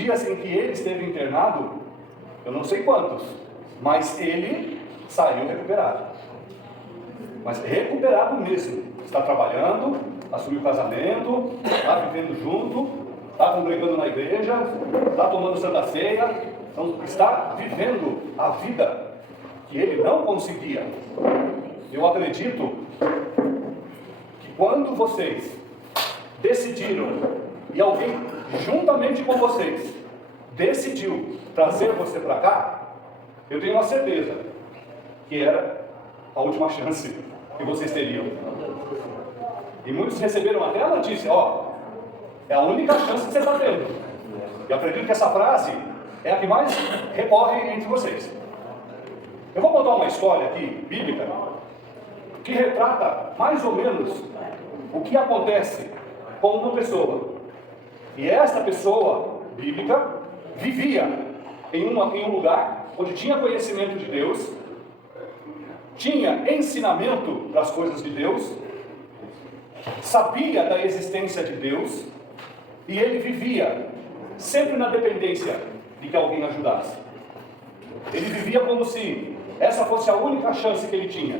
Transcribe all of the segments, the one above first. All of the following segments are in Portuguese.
dias em que ele esteve internado, eu não sei quantos, mas ele saiu recuperado. Mas recuperado mesmo. Está trabalhando, assumiu o casamento, está vivendo junto, está congregando na igreja, está tomando Santa Ceia, então está vivendo a vida que ele não conseguia. Eu acredito que quando vocês decidiram, e alguém juntamente com vocês decidiu trazer você para cá, eu tenho uma certeza que era a última chance que vocês teriam. E muitos receberam até a notícia, é a única chance que você está tendo. Eu acredito que essa frase é a que mais recorre entre vocês. Eu vou contar uma história aqui, bíblica, que retrata mais ou menos o que acontece com uma pessoa. E esta pessoa bíblica vivia em um lugar onde tinha conhecimento de Deus, tinha ensinamento das coisas de Deus, sabia da existência de Deus, e ele vivia sempre na dependência de que alguém ajudasse. Ele vivia como se essa fosse a única chance que ele tinha.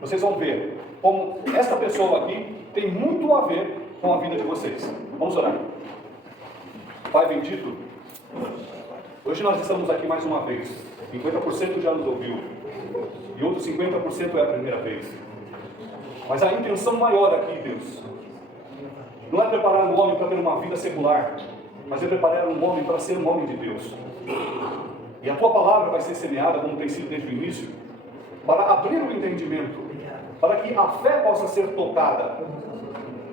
Vocês vão ver como esta pessoa aqui tem muito a ver com a vida de vocês. Vamos orar. Pai bendito, hoje nós estamos aqui mais uma vez. 50% já nos ouviu, e outros 50% é a primeira vez. Mas a intenção maior aqui, Deus, não é preparar um homem para ter uma vida secular, mas é preparar um homem para ser um homem de Deus. E a tua palavra vai ser semeada, como tem sido desde o início, para abrir o entendimento, para que a fé possa ser tocada,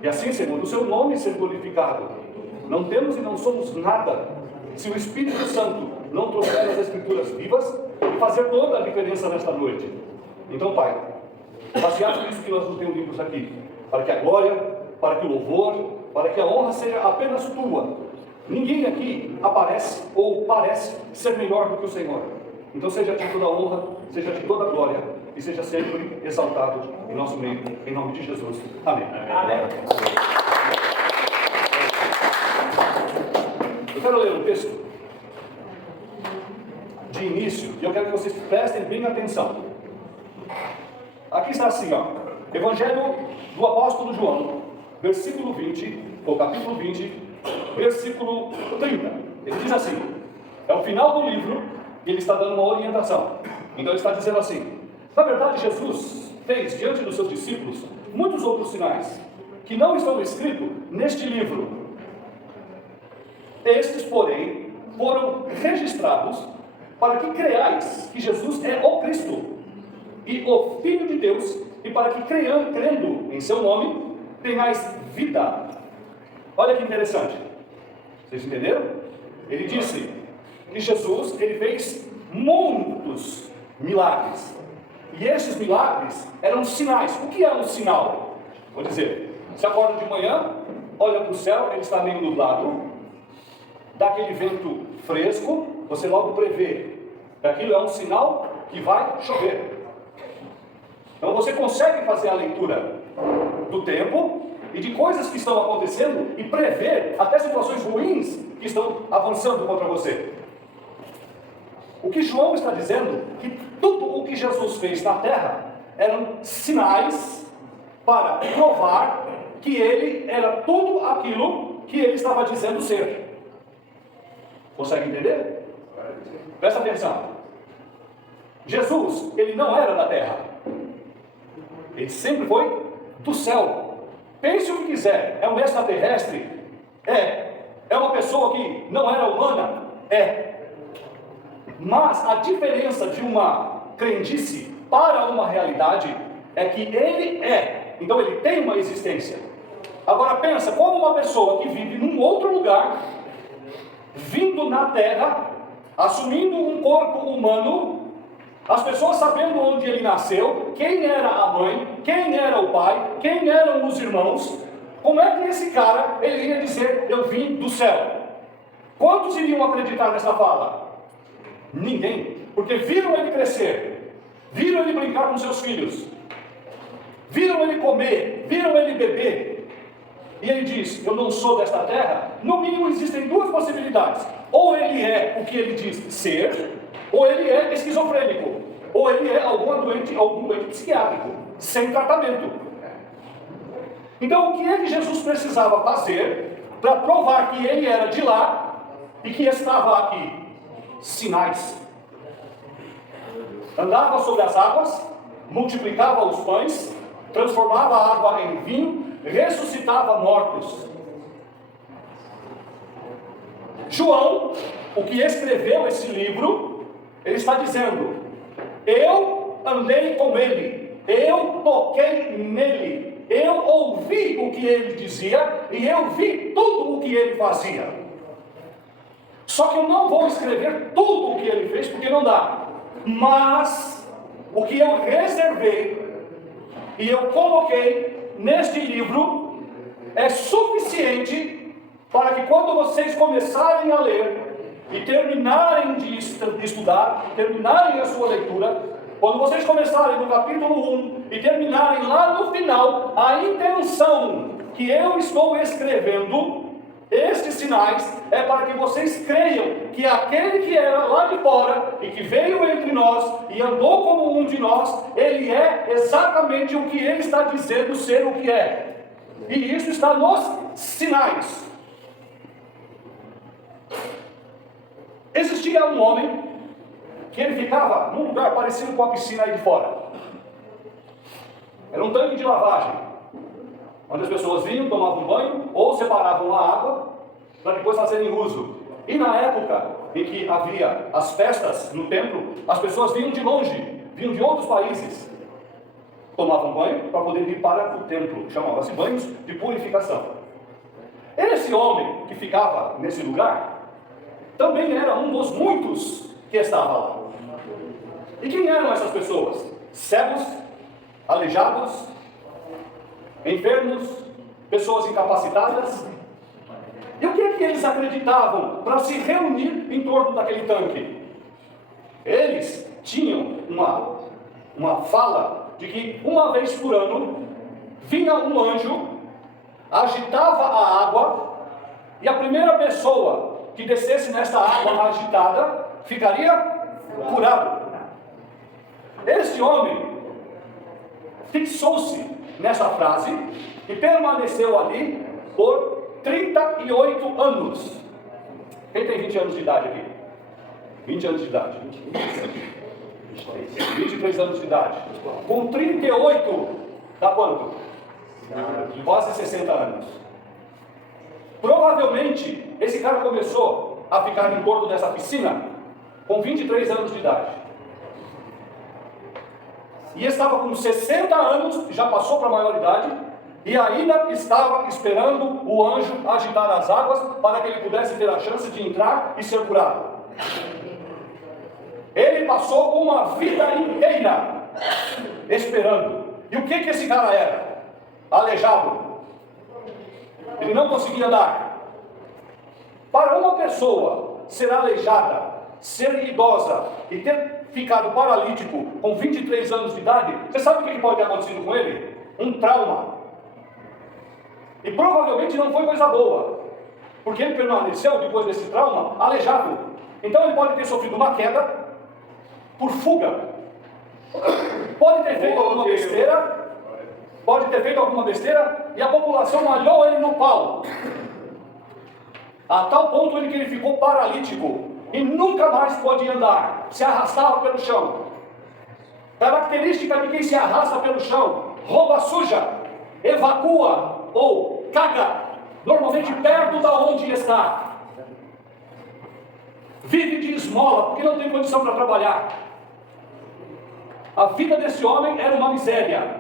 e assim, Senhor, o seu nome ser glorificado. Não temos e não somos nada se o Espírito Santo não trouxer as Escrituras vivas e fazer toda a diferença nesta noite. Então, Pai, baseado nisso que nós nos reunimos aqui, para que a glória, para que o louvor, para que a honra seja apenas tua. Ninguém aqui aparece ou parece ser melhor do que o Senhor. Então seja de toda a honra, seja de toda a glória, e seja sempre exaltado em nosso meio, em nome de Jesus. Amém. Amém. Eu quero ler um texto de início, e eu quero que vocês prestem bem atenção. Aqui está assim, Evangelho do Apóstolo João, versículo 20, ou capítulo 20, versículo 30. Ele diz assim, é o final do livro, e ele está dando uma orientação. Então ele está dizendo assim, na verdade Jesus fez diante dos seus discípulos muitos outros sinais, que não estão escritos neste livro. Estes, porém, foram registrados para que creais que Jesus é o Cristo e o Filho de Deus, e para que crendo em seu nome, tenhais vida. Olha que interessante. Vocês entenderam? Ele disse que Jesus, ele fez muitos milagres. E esses milagres eram sinais. O que é um sinal? Vou dizer, você acorda de manhã, olha para o céu, ele está meio nublado, dá aquele vento fresco, você logo prevê que aquilo é um sinal que vai chover. Então você consegue fazer a leitura do tempo e de coisas que estão acontecendo e prever até situações ruins que estão avançando contra você. O que João está dizendo, que tudo o que Jesus fez na terra eram sinais para provar que ele era tudo aquilo que ele estava dizendo ser. Consegue entender? Presta atenção. Jesus, ele não era da terra. Ele sempre foi do céu. Pense o que quiser. É um extraterrestre? É uma pessoa que não era humana? Mas a diferença de uma crendice para uma realidade é que ele é. Então ele tem uma existência. Agora pensa, como uma pessoa que vive num outro lugar, vindo na terra, assumindo um corpo humano, as pessoas sabendo onde ele nasceu, quem era a mãe, quem era o pai, quem eram os irmãos, como é que esse cara, ele ia dizer, eu vim do céu? Quantos iriam acreditar nessa fala? Ninguém, porque viram ele crescer, viram ele brincar com seus filhos, viram ele comer, viram ele beber, e ele diz, eu não sou desta terra, no mínimo existem duas possibilidades. Ou ele é o que ele diz ser, ou ele é esquizofrênico, ou ele é algum doente psiquiátrico, sem tratamento. Então, o que é que Jesus precisava fazer para provar que ele era de lá e que estava aqui? Sinais. Andava sobre as águas, multiplicava os pães, transformava a água em vinho, ressuscitava mortos. João, o que escreveu esse livro, ele está dizendo, eu andei com ele, eu toquei nele, eu ouvi o que ele dizia e eu vi tudo o que ele fazia. Só que eu não vou escrever tudo o que ele fez, porque não dá. Mas o que eu reservei e eu coloquei neste livro é suficiente para que quando vocês começarem a ler e terminarem de estudar, terminarem a sua leitura, quando vocês começarem no capítulo 1 e terminarem lá no final, a intenção que eu estou escrevendo, estes sinais, é para que vocês creiam que aquele que era lá de fora e que veio entre nós e andou como um de nós, ele é exatamente o que ele está dizendo ser o que é. E isso está nos sinais. Existia um homem que ele ficava num lugar parecido com a piscina aí de fora. Era um tanque de lavagem, onde as pessoas vinham, tomavam banho, ou separavam a água, para depois fazerem uso. E na época em que havia as festas no templo, as pessoas vinham de longe, vinham de outros países, tomavam banho para poder ir para o templo, chamava-se banhos de purificação. Esse homem que ficava nesse lugar, também era um dos muitos que estava lá. E quem eram essas pessoas? Cegos, aleijados, enfermos, pessoas incapacitadas. E o que é que eles acreditavam para se reunir em torno daquele tanque? Eles tinham uma fala de que uma vez por ano vinha um anjo, agitava a água, e a primeira pessoa que descesse nesta água agitada ficaria curado. Este homem fixou-se nessa frase e permaneceu ali por 38 anos. Quem tem 20 anos de idade aqui? 20 anos de idade. 23 anos de idade. Com 38, dá quanto? Quase 60 anos. Provavelmente, esse cara começou a ficar em torno dessa piscina com 23 anos de idade. E estava com 60 anos, já passou para a maioridade, e ainda estava esperando o anjo agitar as águas para que ele pudesse ter a chance de entrar e ser curado. Ele passou uma vida inteira esperando. E o que esse cara era? Aleijado. Ele não conseguia andar. Para uma pessoa ser aleijada, ser idosa e ter ficado paralítico com 23 anos de idade, você sabe o que pode ter acontecido com ele? Um trauma. E provavelmente não foi coisa boa, porque ele permaneceu, depois desse trauma, aleijado. Então ele pode ter sofrido uma queda por fuga. Pode ter feito alguma besteira, e a população malhou ele no pau. A tal ponto que ele ficou paralítico e nunca mais pôde andar, se arrastava pelo chão. Característica de quem se arrasta pelo chão: roupa suja, evacua ou caga, normalmente perto da onde está. Vive de esmola, porque não tem condição para trabalhar. A vida desse homem era uma miséria.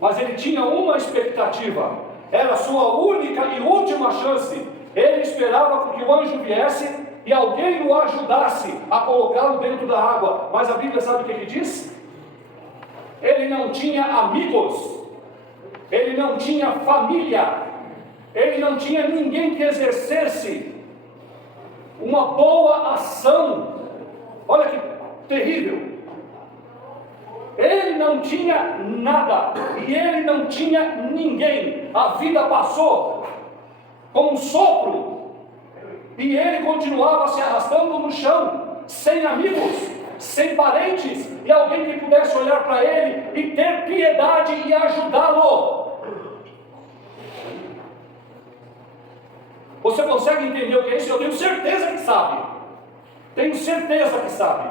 Mas ele tinha uma expectativa, era a sua única e última chance. Ele esperava que o anjo viesse e alguém o ajudasse a colocá-lo dentro da água. Mas a Bíblia sabe o que ele diz? Ele não tinha amigos, ele não tinha família, ele não tinha ninguém que exercesse uma boa ação. Olha que terrível. Ele não tinha nada e ele não tinha ninguém. a vida passou como um sopro, e ele continuava se arrastando no chão, sem amigos, sem parentes, e alguém que pudesse olhar para ele e ter piedade e ajudá-lo. Você consegue entender o que é isso? Eu tenho certeza que sabe. Tenho certeza que sabe.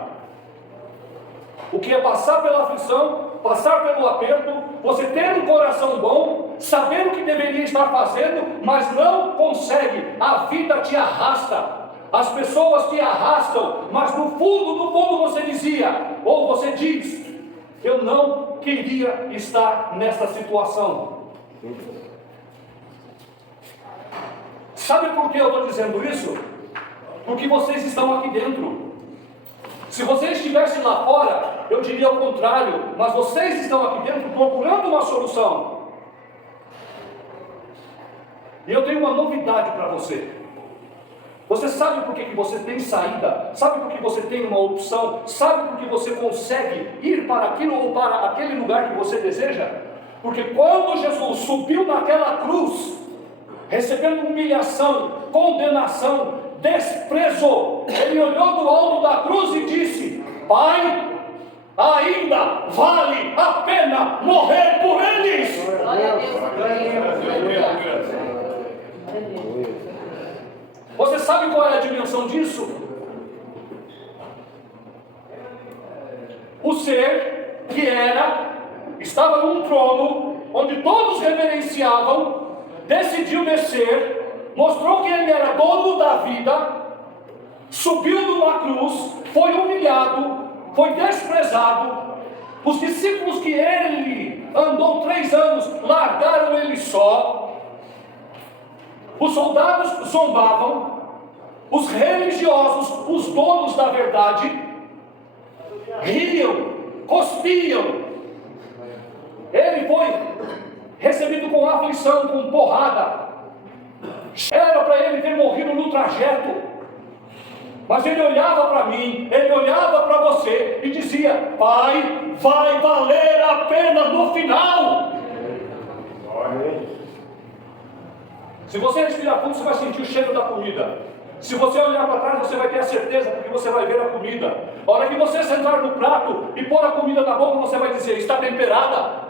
O que é passar pela aflição, passar pelo aperto, você ter um coração bom, saber o que deveria estar fazendo, mas não consegue. A vida te arrasta, as pessoas te arrastam, mas no fundo você dizia, ou você diz, eu não queria estar nessa situação. Sabe por que eu estou dizendo isso? Porque vocês estão aqui dentro. Se vocês estivessem lá fora, eu diria o contrário, mas vocês estão aqui dentro procurando uma solução. E eu tenho uma novidade para você. Você sabe por que você tem saída? Sabe por que você tem uma opção? Sabe por que você consegue ir para aquilo ou para aquele lugar que você deseja? Porque quando Jesus subiu naquela cruz, recebendo humilhação, condenação, desprezo, ele olhou do alto da cruz e disse: Pai, ainda vale a pena morrer por eles. Glória a Deus. Você sabe qual é a dimensão disso? O ser que estava num trono onde todos reverenciavam, decidiu descer, mostrou que ele era dono da vida, subiu numa cruz, foi humilhado, foi desprezado. Os discípulos que ele andou 3 anos largaram ele só. Os soldados zombavam, os religiosos, os donos da verdade, riam, cuspiam. Ele foi recebido com aflição, com porrada. Era para ele ter morrido no trajeto, mas ele olhava para mim, ele olhava para você e dizia: Pai, vai valer a pena no final. Se você respirar fundo, você vai sentir o cheiro da comida. Se você olhar para trás, você vai ter a certeza, porque você vai ver a comida. A hora que você sentar no prato e pôr a comida na boca, você vai dizer: está temperada.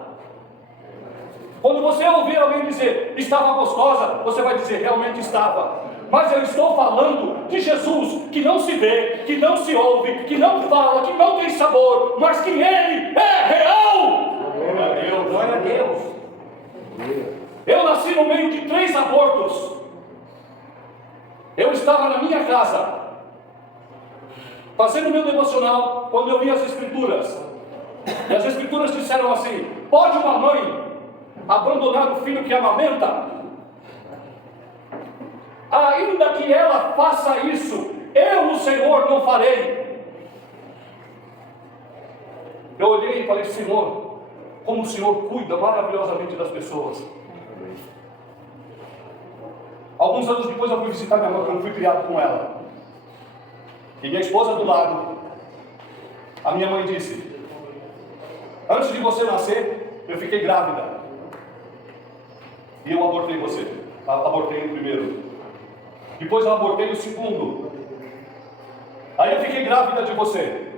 Quando você ouvir alguém dizer: estava gostosa, você vai dizer: realmente estava. Mas eu estou falando de Jesus, que não se vê, que não se ouve, que não fala, que não tem sabor, mas que Ele é real. Glória a Deus. Glória a Deus. Eu nasci no meio de 3 abortos. Eu estava na minha casa, fazendo meu devocional, quando eu vi as Escrituras. E as Escrituras disseram assim: pode uma mãe abandonar o filho que amamenta? Ainda que ela faça isso, eu, o Senhor, não farei. Eu olhei e falei: Senhor, como o Senhor cuida maravilhosamente das pessoas. Alguns anos depois eu fui visitar minha mãe, porque eu fui criado com ela. E minha esposa do lado, a minha mãe disse: antes de você nascer, eu fiquei grávida. E eu abortei você. Abortei o primeiro. Depois eu abortei o segundo. Aí eu fiquei grávida de você.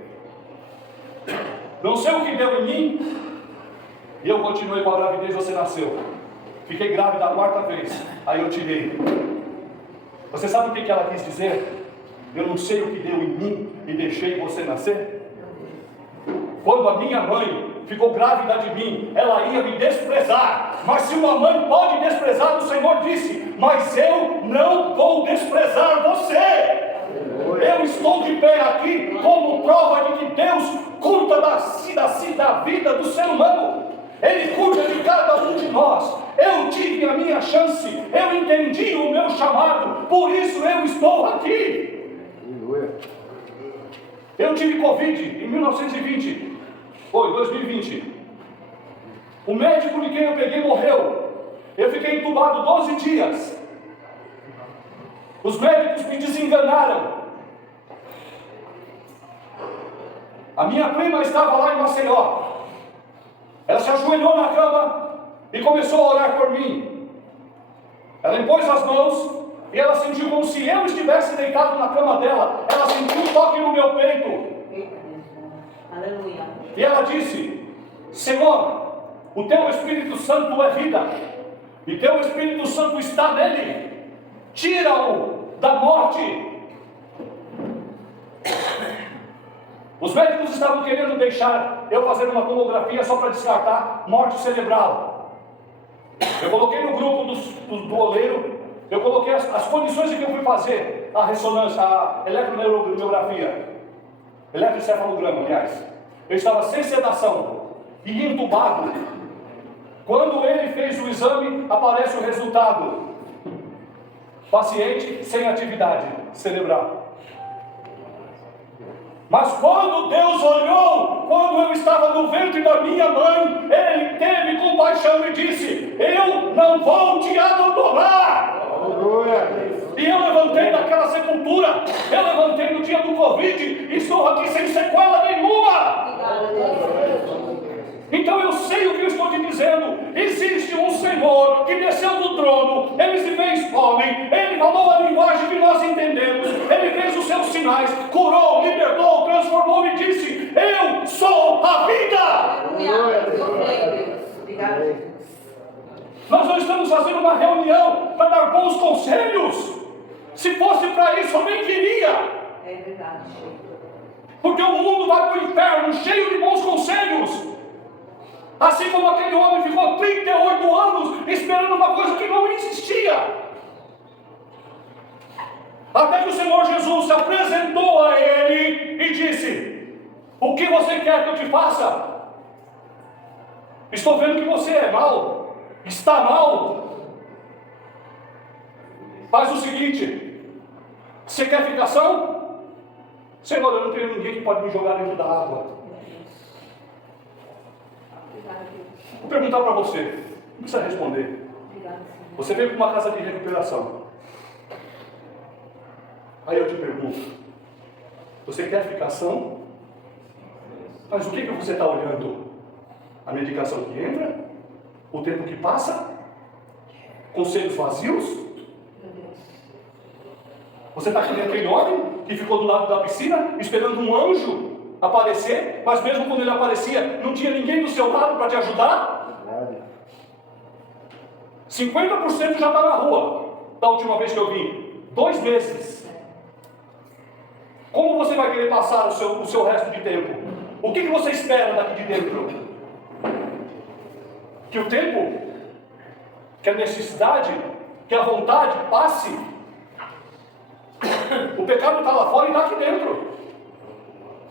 Não sei o que deu em mim. E eu continuei com a gravidez, você nasceu. Fiquei grávida a 4ª vez. Aí eu tirei. Você sabe o que ela quis dizer? Eu não sei o que deu em mim e deixei você nascer. Quando a minha mãe ficou grávida de mim, ela ia me desprezar. Mas se uma mãe pode desprezar, o Senhor disse: mas eu não vou desprezar você. Eu estou de pé aqui como prova de que Deus cuida da vida do ser humano. Ele cuida de cada um de nós. Eu tive a minha chance, eu entendi o meu chamado, por isso eu estou aqui. Eu tive Covid em 1920. Foi, 2020. O médico de quem eu peguei morreu. Eu fiquei entubado 12 dias. Os médicos me desenganaram. A minha prima estava lá em Maceió. Ela se ajoelhou na cama e começou a orar por mim. Ela impôs as mãos e ela sentiu como se eu estivesse deitado na cama dela. Ela sentiu um toque no meu peito. Aleluia. E ela disse: Senhor, o teu Espírito Santo é vida, e teu Espírito Santo está nele. Tira-o da morte. Os médicos estavam querendo deixar eu fazer uma tomografia só para descartar morte cerebral. Eu coloquei no grupo do oleiro, eu coloquei as condições em que eu fui fazer a ressonância, a eletroneuromiografia, eletroencefalograma, aliás. Eu estava sem sedação e entubado. Quando ele fez o exame, aparece o resultado: paciente sem atividade cerebral. Mas quando Deus olhou, quando eu estava no ventre da minha mãe, Ele teve compaixão e disse: eu não vou te abandonar. E eu levantei daquela sepultura, eu levantei no dia do Covid, e estou aqui sem sequela nenhuma. Então eu sei o que eu estou te dizendo. Existe um Senhor que desceu do trono, Ele se fez homem, Ele falou a linguagem que nós entendemos, Ele fez os seus sinais, curou, libertou, transformou e disse: eu sou a vida. Obrigado. Nós não estamos fazendo uma reunião para dar bons conselhos. Se fosse para isso, eu nem viria. É verdade. Porque o mundo vai para o inferno cheio de bons conselhos. Assim como aquele homem ficou 38 anos esperando uma coisa que não existia. Até que o Senhor Jesus se apresentou a ele e disse: o que você quer que eu te faça? Estou vendo que você é mau, está mal. Faz o seguinte: você quer ficação? Senhor, eu não tenho ninguém que pode me jogar dentro da água. Vou perguntar para você, não precisa responder. Você veio para uma casa de recuperação. Aí eu te pergunto: você quer ficação? Mas o que você está olhando? A medicação que entra? O tempo que passa? Conselhos vazios? Você está aqui aquele homem que ficou do lado da piscina esperando um anjo aparecer, mas mesmo quando ele aparecia, não tinha ninguém do seu lado para te ajudar? 50% já está na rua, da última vez que eu vi. 2 meses. Como você vai querer passar o seu resto de tempo? O que você espera daqui de dentro? Que o tempo, que a necessidade, que a vontade passe? O pecado está lá fora e está aqui dentro.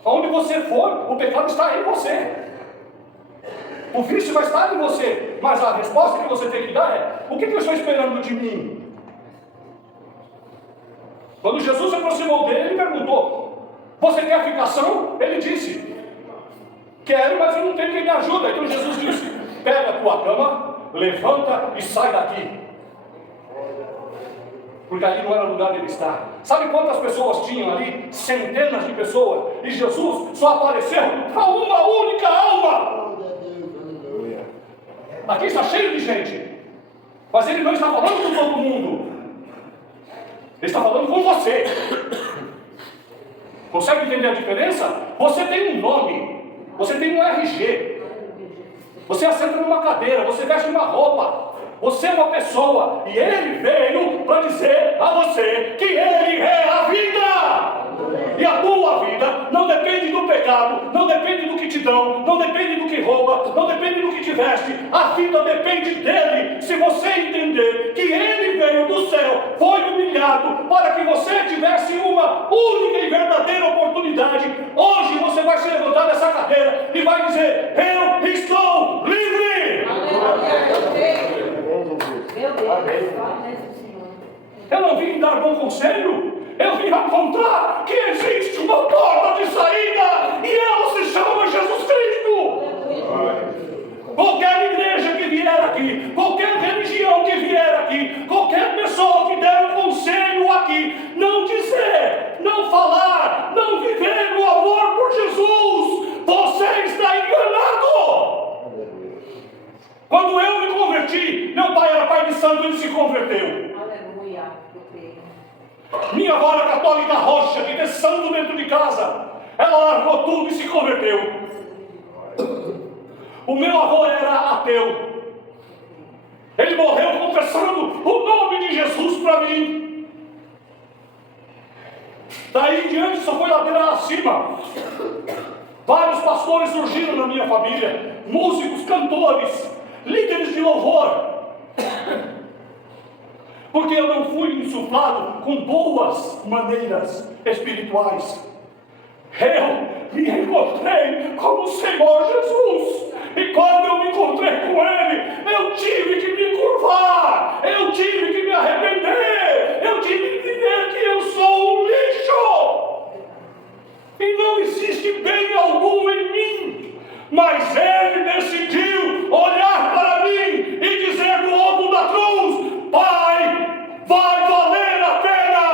Onde você for, o pecado está em você. O vício vai estar em você. Mas a resposta que você tem que dar é: o que eu estou esperando de mim? Quando Jesus se aproximou dele, ele perguntou: você quer ficação? Ele disse: quero, mas eu não tenho quem me ajuda. Então Jesus disse: pega a tua cama, levanta e sai daqui. Porque ali não era o lugar dele estar. Sabe quantas pessoas tinham ali? Centenas de pessoas. E Jesus só apareceu para uma única alma. Aqui está cheio de gente. Mas ele não está falando com todo mundo. Ele está falando com você. Consegue entender a diferença? Você tem um nome. Você tem um RG. Você assenta numa cadeira. Você veste uma roupa. Você é uma pessoa, e Ele veio para dizer a você que Ele é a vida. E a tua vida não depende do pecado, não depende do que te dão, não depende do que rouba, não depende do que te veste. A vida depende dEle. Se você entender que Ele veio do céu, foi humilhado para que você tivesse uma única e verdadeira oportunidade, hoje você vai se levantar dessa cadeira e vai dizer: eu estou livre. Aleluia. Meu Deus, eu não vim dar bom conselho, eu vim apontar que existe uma porta de saída e ela se chama Jesus Cristo. Qualquer igreja que vier aqui, qualquer religião que vier aqui, qualquer pessoa que der um conselho aqui, não dizer, não falar, não viver o amor por Jesus, você está enganado. Quando eu me converti, meu pai era pai de Santo ele se converteu. Aleluia. Eu creio. Minha avó era católica roxa, que tem santo dentro de casa. Ela largou tudo e se converteu. O meu avô era ateu. Ele morreu confessando o nome de Jesus para mim. Daí em diante só foi ladeira acima. Vários pastores surgiram na minha família, músicos, cantores, líderes de louvor. Porque eu não fui insuflado com boas maneiras espirituais. Eu me encontrei com o Senhor Jesus. E quando eu me encontrei com Ele, eu tive que me curvar. Eu tive que me arrepender. Eu tive que entender que eu sou um lixo. E não existe bem algum em mim. Mas Ele decidiu olhar para mim e dizer no alto da cruz: Pai, vai valer a pena.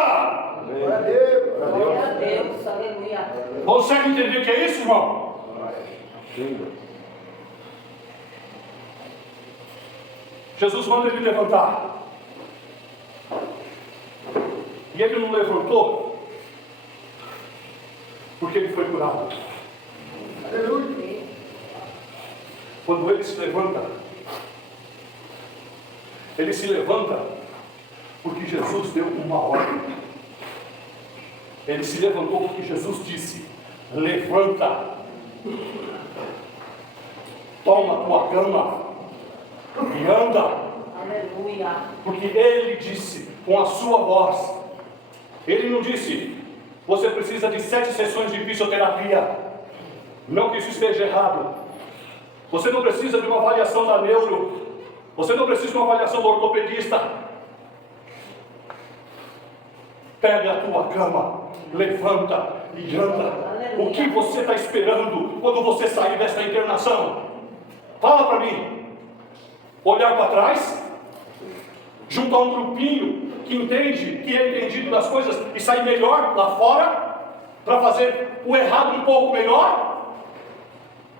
Glória a Deus. Glória a Deus. Aleluia. Consegue entender o que é isso, irmão? Jesus manda ele levantar. E ele não levantou porque ele foi curado. Aleluia. Quando ele se levanta porque Jesus deu uma ordem. Ele se levantou porque Jesus disse: levanta, toma tua cama e anda. Aleluia. Porque Ele disse com a sua voz. Ele não disse: você precisa de 7 sessões de fisioterapia. Não que isso esteja errado. Você não precisa de uma avaliação da neuro. Você não precisa de uma avaliação do ortopedista. Pega a tua cama, levanta e anda. O que você está esperando quando você sair desta internação? Fala para mim. Olhar para trás? Junto a um grupinho que entende, que é entendido das coisas e sair melhor lá fora? Para fazer o errado um pouco melhor?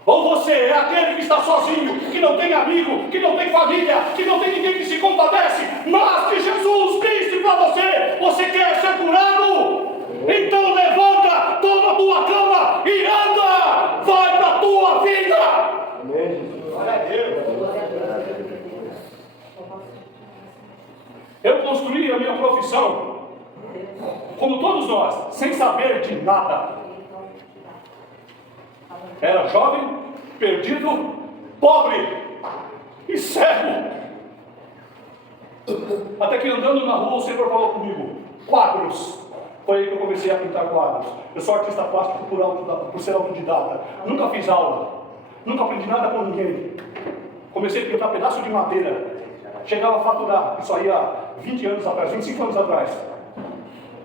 Ou você é aquele que está sozinho, que não tem amigo, que não tem família, que não tem ninguém que se compadece, mas que Jesus disse para você: você quer ser curado? Então levanta, toma a tua cama e anda, vai para a tua vida. Glória a Deus. Glória a Deus. Eu construí a minha profissão, como todos nós, sem saber de nada. Era jovem, perdido, pobre e cego. Até que andando na rua o Senhor falou comigo: quadros. Foi aí que eu comecei a pintar quadros. Eu sou artista plástico por ser autodidata. Nunca fiz aula. Nunca aprendi nada com ninguém. Comecei a pintar pedaço de madeira. Chegava a faturar, isso aí há 20 anos atrás, 25 anos atrás.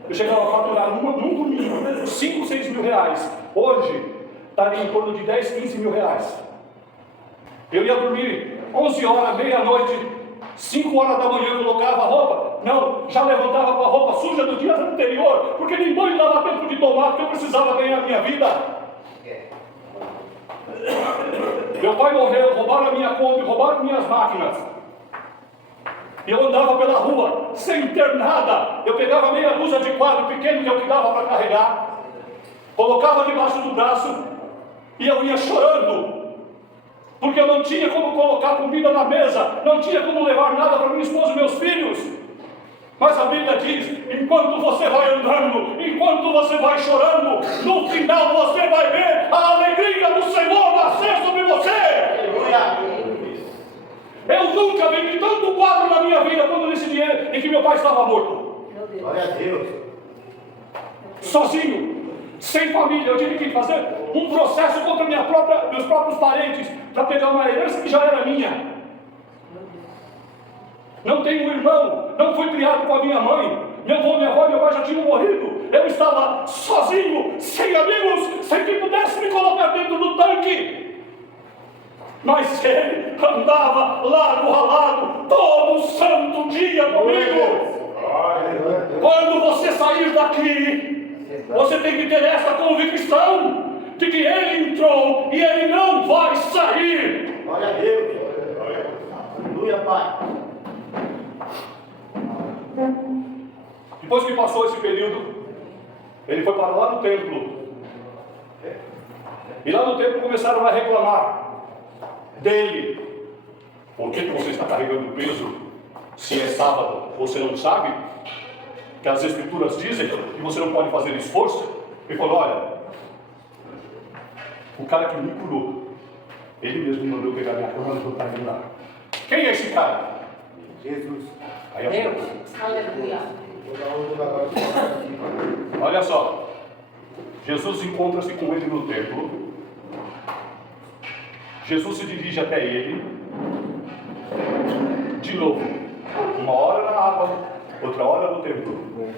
Eu chegava a faturar num domingo 5, 6 mil reais. Hoje estaria em torno de 10, 15 mil reais. Eu ia dormir 11 horas, meia-noite, 5 horas da manhã, colocava a roupa. Não, já levantava com a roupa suja do dia anterior, porque nem banho dava tempo de tomar, porque eu precisava ganhar a minha vida. Meu pai morreu, roubaram a minha Kombi, roubaram minhas máquinas. E eu andava pela rua, sem ter nada. Eu pegava meia dúzia de quadro pequeno que eu que dava para carregar, colocava debaixo do braço, e eu ia chorando, porque eu não tinha como colocar comida na mesa, não tinha como levar nada para minha esposa e meus filhos. Mas a Bíblia diz: enquanto você vai andando, enquanto você vai chorando, no final você vai ver a alegria do Senhor nascer sobre você. Eu nunca vendi tanto quadro na minha vida quando nesse dia em que meu pai estava morto. Glória a Deus. Sozinho, sem família, eu tive que fazer um processo contra meus próprios parentes para pegar uma herança que já era minha. Não tenho um irmão, não fui criado com a minha mãe. Meu avô, minha avó e meu pai já tinham morrido. Eu estava sozinho, sem amigos, sem que pudesse me colocar dentro do tanque. Mas ele andava lado a lado todo santo dia comigo. Quando você sair daqui, você tem que ter essa convicção de que ele entrou e ele não vai sair. Glória a Deus. Aleluia, Pai. Depois que passou esse período, ele foi para lá no templo. E lá no templo começaram a reclamar dele. Por que você está carregando peso? Se é sábado, você não sabe? Que as escrituras dizem que você não pode fazer esforço. Ele falou, olha, o cara que me curou, ele mesmo mandou eu pegar minha cama e botar ele lá. Quem é esse cara? Jesus. Aí, Deus. Aleluia. olha só, Jesus encontra-se com ele no templo. Jesus se dirige até ele. De novo, uma hora na água, outra hora no templo.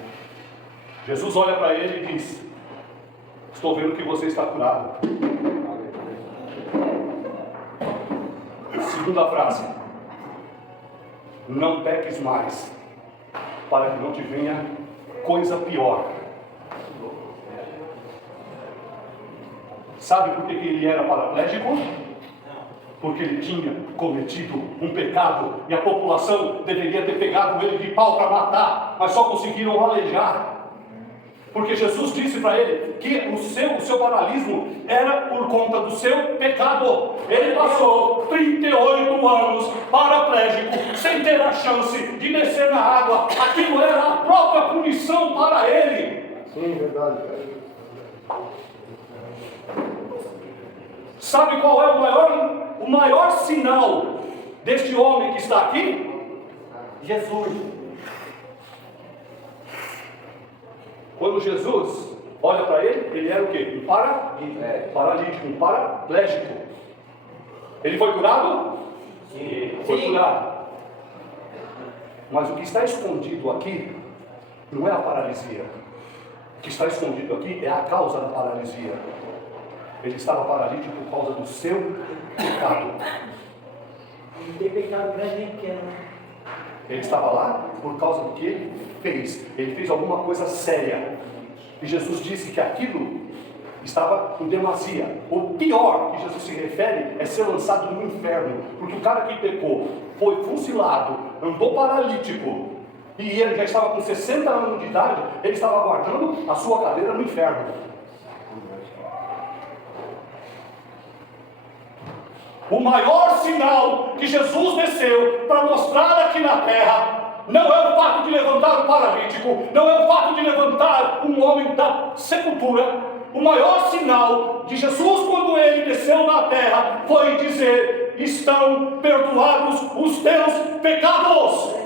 Jesus olha para ele e diz, estou vendo que você está curado. Segunda frase, não peques mais, para que não te venha coisa pior. Sabe por que ele era paraplégico? Porque ele tinha cometido um pecado e a população deveria ter pegado ele de pau para matar, mas só conseguiram alejar. Porque Jesus disse para ele que o seu paralismo era por conta do seu pecado. Ele passou 38 anos paraplégico, sem ter a chance de descer na água. Aquilo era a própria punição para ele. Sim, verdade. Sabe qual é o maior sinal deste homem que está aqui? Jesus. Quando Jesus olha para ele, ele era o quê? Um paralítico, um paraplégico. Ele foi curado? Sim. Foi curado. Mas o que está escondido aqui não é a paralisia. O que está escondido aqui é a causa da paralisia. Ele estava paralítico por causa do seu pecado. Não tem pecado grande nem pequeno. Ele estava lá por causa do que ele fez. Ele fez alguma coisa séria. E Jesus disse que aquilo estava em demasia. O pior que Jesus se refere é ser lançado no inferno. Porque o cara que pecou foi fuzilado, andou paralítico, e ele já estava com 60 anos de idade, ele estava aguardando a sua cadeira no inferno. O maior sinal que Jesus desceu para mostrar aqui na terra não é o fato de levantar um paralítico, não é o fato de levantar um homem da sepultura. O maior sinal de Jesus quando ele desceu na terra foi dizer: estão perdoados os teus pecados.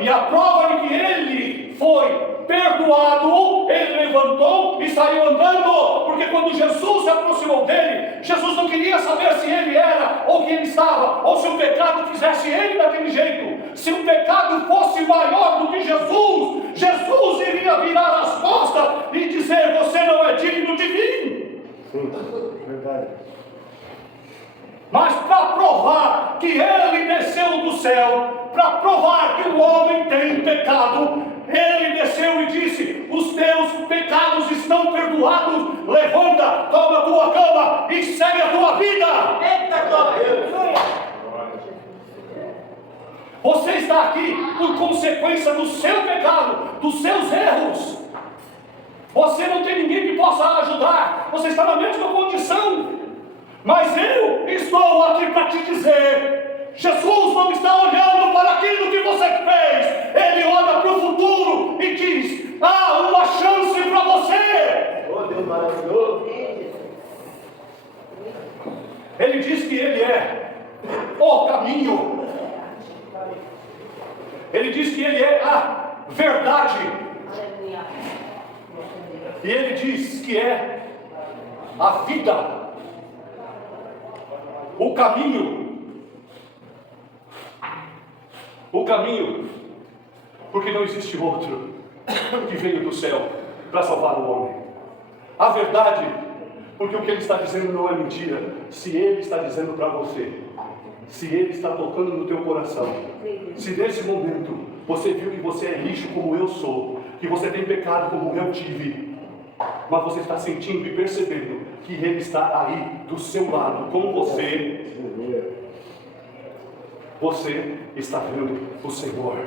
E a prova de que ele foi perdoado, ele levantou e saiu andando, porque quando Jesus se aproximou dele, Jesus não queria saber se ele era ou quem ele estava, ou se o pecado fizesse ele daquele jeito. Se o pecado fosse maior do que Jesus, Jesus iria virar as costas e dizer: você não é digno de mim. Sim, verdade. Mas para provar que ele desceu do céu, para provar que o homem tem pecado, ele desceu e disse: os teus pecados estão perdoados, levanta, toma a tua cama e segue a tua vida. Eita glória! Você está aqui por consequência do seu pecado, dos seus erros. Você não tem ninguém que possa ajudar, você está na mesma condição. Mas eu estou aqui para te dizer: Jesus não está olhando para aquilo que você fez, Ele olha para o futuro e diz: há uma chance para você. Oh, Deus maravilhoso! Ele diz que Ele é o caminho, Ele diz que Ele é a verdade, e Ele diz que é a vida. O caminho, porque não existe outro que veio do céu para salvar o homem. A verdade, porque o que ele está dizendo não é mentira. Se ele está dizendo para você, se ele está tocando no teu coração, se nesse momento você viu que você é lixo como eu sou, que você tem pecado como eu tive, mas você está sentindo e percebendo que Ele está aí do seu lado com você, você está vendo o Senhor.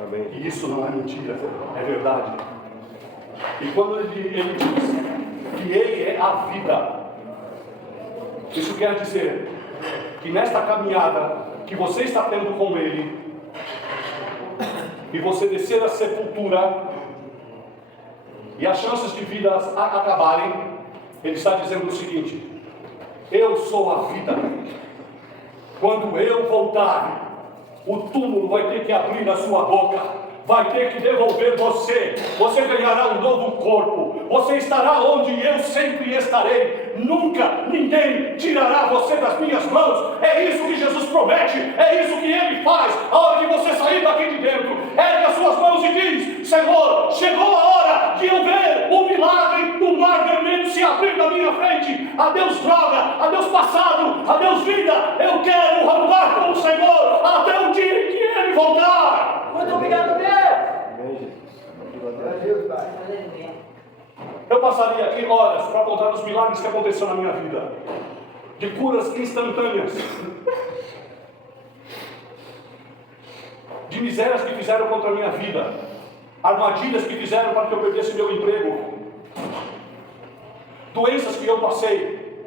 Amém. E isso não é mentira, é verdade. E quando ele diz que Ele é a vida, isso quer dizer que nesta caminhada que você está tendo com Ele, e você descer a sepultura, e as chances de vida acabarem, Ele está dizendo o seguinte: eu sou a vida. Quando eu voltar, o túmulo vai ter que abrir a sua boca, vai ter que devolver você. Você ganhará um novo corpo. Você estará onde eu sempre estarei. Nunca ninguém tirará você das minhas mãos. É isso que Jesus promete. É isso que Ele faz. A hora que você sair daqui de dentro, ergue as suas mãos e diz: Senhor, chegou a hora de eu ver o milagre do mar vermelho se abrir na minha frente. Adeus droga, adeus passado, adeus vida. Eu quero andar com o Senhor até o dia em que Ele voltar. Muito obrigado, Deus. Deus, Pai. Eu passaria aqui horas para contar os milagres que aconteceram na minha vida, de curas instantâneas, de misérias que fizeram contra a minha vida, armadilhas que fizeram para que eu perdesse meu emprego, doenças que eu passei,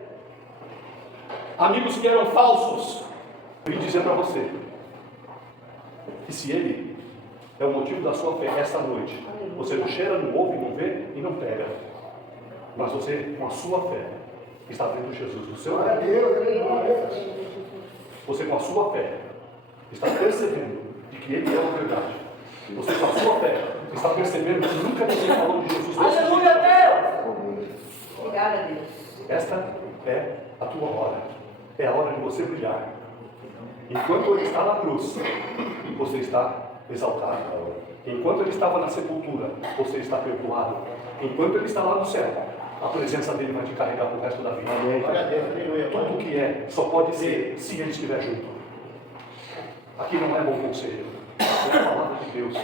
amigos que eram falsos. Eu vim dizer para você que se Ele é o motivo da sua fé esta noite, você não cheira, não ouve, não vê e não pega, mas você, com a sua fé, está vendo Jesus do seu lado. Você, com a sua fé, está percebendo de que Ele é a verdade. Você, com a sua fé, está percebendo que nunca ninguém falou de Jesus desse jeito. Aleluia, Deus. Obrigada, Deus. Esta é a tua hora. É a hora de você brilhar. Enquanto Ele está na cruz, você está exaltado. Enquanto Ele estava na sepultura, você está perdoado. Enquanto Ele está lá no céu, a presença dEle vai te carregar para o resto da vida. Tudo o que é, só pode ser se Ele estiver junto. Aqui não é bom conselho, é a palavra de Deus.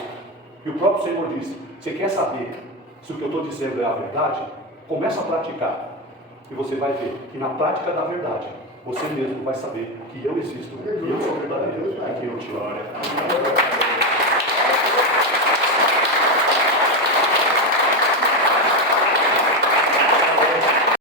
E o próprio Senhor diz: você quer saber se o que eu estou dizendo é a verdade? Começa a praticar. E você vai ver que na prática da verdade, você mesmo vai saber que eu existo, que eu sou verdadeiro e que eu te amo.